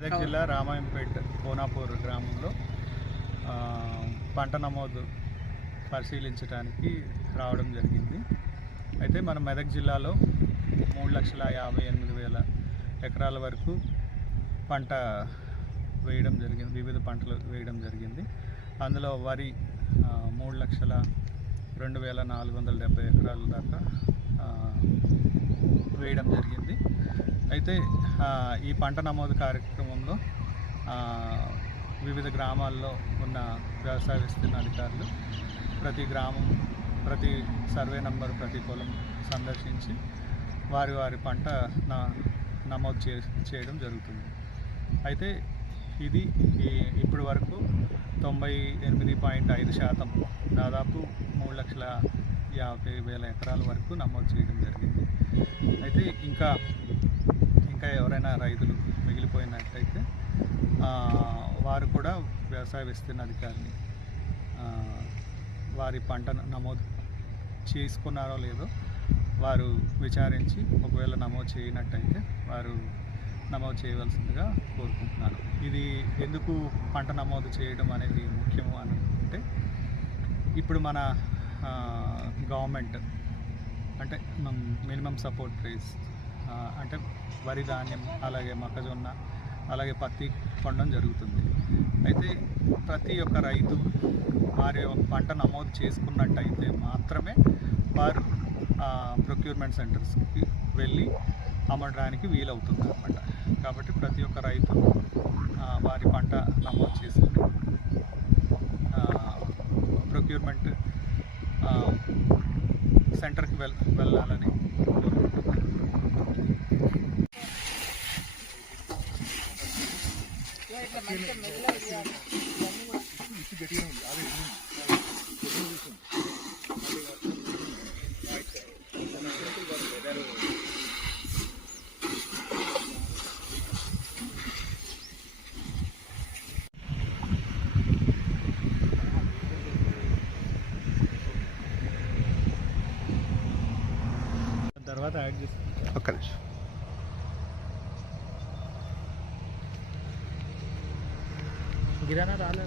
మెదక్ జిల్లా రామాయంపేట్ కోనాపూర్ గ్రామంలో పంట నమోదు పరిశీలించడానికి రావడం జరిగింది. అయితే మన మెదక్ జిల్లాలో మూడు లక్షల యాభై ఎనిమిది వేల ఎకరాల వరకు పంట వేయడం జరిగింది వివిధ పంటలు వేయడం జరిగింది. అందులో వరి మూడు లక్షల రెండు వేల నాలుగు వందల డెబ్బై ఎకరాల దాకా వేయడం జరిగింది. అయితే ఈ పంట నమోదు కార్యక్రమంలో ఆ, వివిధ గ్రామాల్లో ఉన్న వ్యవసాయ విస్తీర్ణ అధికారులు ప్రతి గ్రామం ప్రతి సర్వే నంబర్ ప్రతి పొలం సందర్శించి వారి వారి పంట నా నమోదు చే చేయడం జరుగుతుంది. అయితే ఇది ఇప్పటి వరకు తొంభై ఎనిమిది పాయింట్ ఐదు శాతం దాదాపు మూడు లక్షల యాభై వేల ఎకరాల వరకు నమోదు చేయడం జరిగింది. అయితే ఇంకా ఇంకా ఎవరైనా వారు కూడా వ్యవసాయ విస్తీర్ణ అధికారిని. వారి పంట నమోదు చేసుకున్నారో లేదో వారు విచారించి ఒకవేళ నమోదు చేయనట్టయితే వారు నమోదు చేయవలసిందిగా కోరుకుంటున్నాను ఇది ఎందుకు పంట నమోదు చేయడం అనేది ముఖ్యము అని అంటే ఇప్పుడు మన గవర్నమెంట్ అంటే మినిమం సపోర్ట్ ప్రైస్ అంటే వరి ధాన్యం అలాగే మొక్కజొన్న అలాగే పత్తి కొనడం జరుగుతుంది. అయితే ప్రతి ఒక్క రైతు వారి యొక్క పంట నమోదు చేసుకున్నట్టయితే మాత్రమే వారు ప్రొక్యూర్మెంట్ సెంటర్స్కి వెళ్ళి అమ్మడానికి వీలవుతుంది అనమాట కాబట్టి ప్రతి ఒక్క రైతు వారి పంట నమోదు చేసుకుని ప్రొక్యూర్మెంట్ సెంటర్కి వెళ్ వెళ్ళాలని కోరుకుంటున్నాను తర్వాత యాడ్ చేసి ఒక్క నిమిషం. गिराणात आलं.